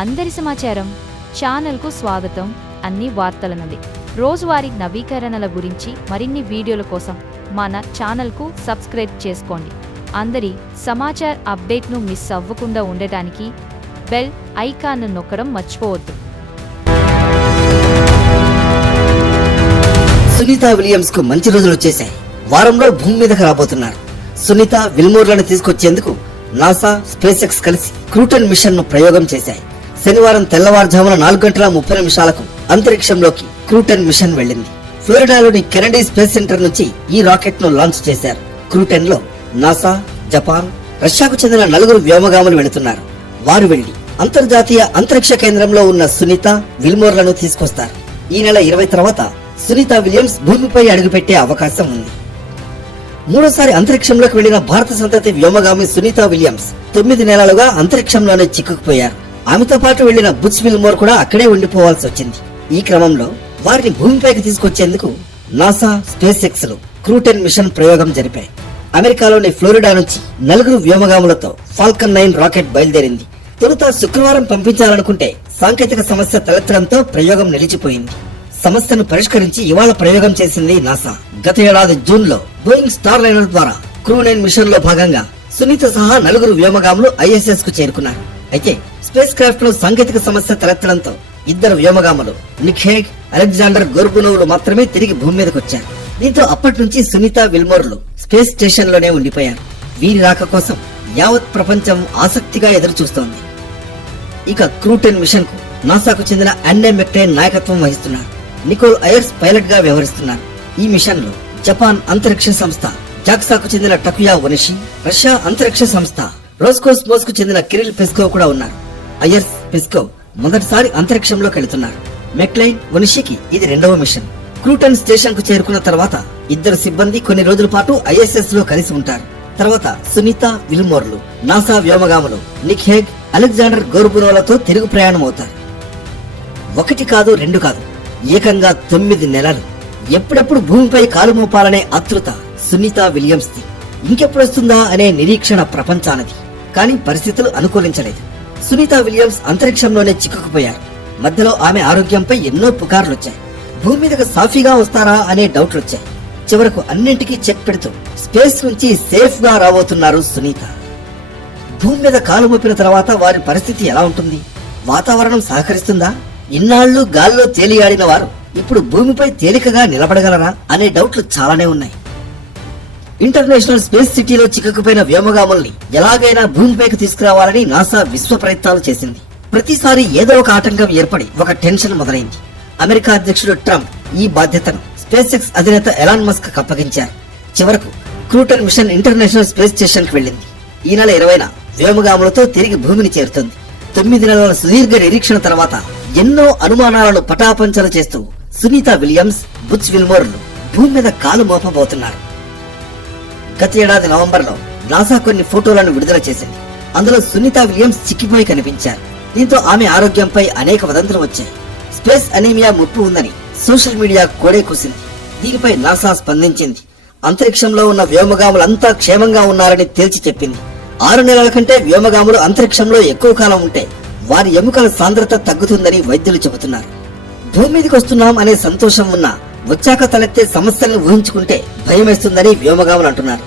అందరి సమాచారం. ఛానల్కు స్వాగతం. అన్ని వార్తలన్నది రోజువారీ నవీకరణల గురించి మరిన్ని వీడియోల కోసం మన ఛానల్కు సబ్స్క్రైబ్ చేసుకోండి. అందరి సమాచార్ అప్డేట్ను మిస్ అవ్వకుండా ఉండటానికి బెల్ ఐకాన్ను నొక్కడం మర్చిపోవద్దు. సునీత విలియమ్స్కు మంచి రోజులు వచ్చేసాయి వారంలో భూమి మీదకి రాబోతున్నారు. సునీత విల్మోర్లను తీసుకొచ్చేందుకు నాసా స్పేస్ ఎక్స్ కలిసి క్రూటన్ మిషన్ను ప్రయోగం చేశాయి. శనివారం తెల్లవారుజామున నాలుగు గంటల ముప్పై నిమిషాలకు అంతరిక్షంలోకి క్రూటన్ మిషన్ వెళ్ళింది. ఫ్లోరిడాలోని కెనడీ స్పేస్ సెంటర్ నుంచి ఈ రాకెట్ను లాంచ్ చేశారు. క్రూటన్లో నాసా జపాన్ రష్యాకు చెందిన నలుగురు వ్యోమగాములు వెళుతున్నారు. వారు వెళ్ళి అంతర్జాతీయ అంతరిక్ష కేంద్రంలో ఉన్న సునీత విల్మోర్లను తీసుకొస్తారు. ఈ నెల ఇరవై తర్వాత సునీత విలియమ్స్ భూమిపై అడుగుపెట్టే అవకాశం ఉంది. మూడోసారి అంతరిక్షంలోకి వెళ్ళిన భారత సంతతి వ్యోమగామి సునీత విలియమ్స్ తొమ్మిది నెలలుగా అంతరిక్షంలోనే చిక్కుకుపోయారు. ఆమెతో పాటు వెళ్ళిన బుచ్ విల్మోర్ కూడా అక్కడే ఉండిపోవాల్సి వచ్చింది. ఈ క్రమంలో వారిని భూమిపైకి తీసుకొచ్చేందుకు నాసా స్పేస్ ఎక్స్లు క్రూటెన్ మిషన్ ప్రయోగం జరిపాయి. అమెరికాలోని ఫ్లోరిడా నుంచి నలుగురు వ్యోమగాములతో ఫాల్కన్ నైన్ రాకెట్ బయలుదేరింది. తొలుత శుక్రవారం పంపించాలనుకుంటే సాంకేతిక సమస్య తలెత్తడంతో ప్రయోగం నిలిచిపోయింది. సమస్యను పరిష్కరించి ఇవాళ ప్రయోగం చేసింది నాసా. గత ఏడాది జూన్లో బోయింగ్ స్టార్ లైనర్ ద్వారా క్రూ నైన్ మిషన్లో భాగంగా సునీత సహా నలుగురు వ్యోమగాములు ఐఎస్ఎస్కు చేరుకున్నారు. అయితే స్పేస్ క్రాఫ్ట్లో సాంకేతిక సమస్య తలెత్తడంతో ఇద్దరు వ్యోమగాములు నిఖేగ్ అలెగ్జాండర్ గోర్బునోవులు మాత్రమే తిరిగి భూమి మీదకి వచ్చారు. దీంతో అప్పటి నుంచి సునీత విల్మోర్లు స్పేస్ స్టేషన్లోనే ఉండిపోయారు. వీరి రాక కోసం యావత్ ప్రపంచం ఆసక్తిగా ఎదురు చూస్తోంది ఇక క్రూటెన్ మిషన్కు నాసాకు చెందిన అన్నే మెక్టైన్ నాయకత్వం వహిస్తున్నారు. నికోల్ అయర్స్ పైలట్గా వ్యవహరిస్తున్నారు. ఈ మిషన్లో జపాన్ అంతరిక్ష సంస్థ జాక్సాకు చెందిన టకుయా వనిషి రష్యా అంతరిక్ష సంస్థ రోస్కోస్మోస్కు చెందిన కిరిల్ పెస్కో కూడా ఉన్నారు. అయర్స్ పెస్కో మొదటిసారి అంతరిక్షంలోకి వెళుతున్నారు. మెక్లైన్ వనిషికి ఇది రెండవ మిషన్. క్రూటన్ స్టేషన్కు చేరుకున్న తర్వాత ఇద్దరు సిబ్బంది కొన్ని రోజుల పాటు ఐఎస్ఎస్లో కలిసి ఉంటారు. తర్వాత సునీత విల్మోర్లు నాసా వ్యోమగాములు నిక్ హేగ్ అలెగ్జాండర్ గోర్బునోలతో తిరుగు ప్రయాణం అవుతారు ఒకటి కాదు రెండు కాదు ఏకంగా తొమ్మిది నెలలు. ఎప్పుడెప్పుడు భూమిపై కాలు మోపాలనే ఆతృత సునీత విలియమ్స్ ది అనే నిరీక్షణ ప్రపంచానది. కానీ పరిస్థితులు అనుకూలించలేదు. సునీత విలియమ్స్ అంతరిక్షంలోనే చిక్కుకుపోయారు. మధ్యలో ఆమె ఆరోగ్యంపై ఎన్నో పుకార్లు వచ్చాయి భూమి మీదకు సాఫీగా వస్తారా అనే డౌట్లు వచ్చాయి చివరకు అన్నింటికీ చెక్ పెడుతూ స్పేస్ నుంచి సేఫ్గా రాబోతున్నారు సునీత. భూమి మీద కాలు మోపిన తర్వాత వారి పరిస్థితి ఎలా ఉంటుంది? వాతావరణం సహకరిస్తుందా? ఇన్నాళ్ళు గాల్లో తేలియాడిన వారు ఇప్పుడు భూమిపై తేలికగా నిలబడగలరా? అనే డౌట్లు చాలానే ఉన్నాయి. ఇంటర్నేషనల్ స్పేస్ సిటీలో చిక్కుకుపోయిన వ్యోమగాముల్ని ఎలాగైనా భూమిపైకి తీసుకురావాలని నాసా విశ్వ ప్రయత్నాలు చేసింది. ప్రతిసారి ఏదో ఒక ఆటంకం ఏర్పడి ఒక టెన్షన్ మొదలైంది. అమెరికా అధ్యక్షుడు ట్రంప్ ఈ బాధ్యతను స్పేస్ ఎక్స్ అధినేత ఎలాన్ మస్క్ అప్పగించారు. చివరకు క్రూటన్ మిషన్ ఇంటర్నేషనల్ స్పేస్ స్టేషన్కి వెళ్ళింది. ఈ నెల ఇరవైన వ్యోమగాములతో తిరిగి భూమిని చేరుతుంది. తొమ్మిది నెలల సుదీర్ఘ నిరీక్షణ తర్వాత ఎన్నో అనుమానాలను పటాపంచలు చేస్తూ సునీత విలియమ్స్ బుచ్ విల్మోర్లు భూమి మీద కాలు మోపబోతున్నారు. గత ఏడాది నవంబర్లో నాసా కొన్ని ఫోటోలను విడుదల చేసింది. అందులో సునీత విలియమ్స్ చిక్కిపోయి కనిపించారు. దీంతో ఆమె ఆరోగ్యంపై అనేక వదంతులు వచ్చాయి. స్పేస్ అనీమియా ముప్పు ఉందని సోషల్ మీడియా కోడే కూసింది. దీనిపై నాసా స్పందించింది. అంతరిక్షంలో ఉన్న వ్యోమగాములంతా క్షేమంగా ఉన్నారని తేల్చి చెప్పింది. ఆరు నెలల కంటే వ్యోమగాములు అంతరిక్షంలో ఎక్కువ కాలం ఉంటే వారి ఎముకల సాంద్రత తగ్గుతుందని వైద్యులు చెబుతున్నారు. భూమి మీదకి వస్తున్నాం అనే సంతోషం ఉన్నా వచ్చాక తలెత్తే సమస్యలను ఊహించుకుంటే భయమేస్తుందని వ్యోమగాములు అంటున్నారు.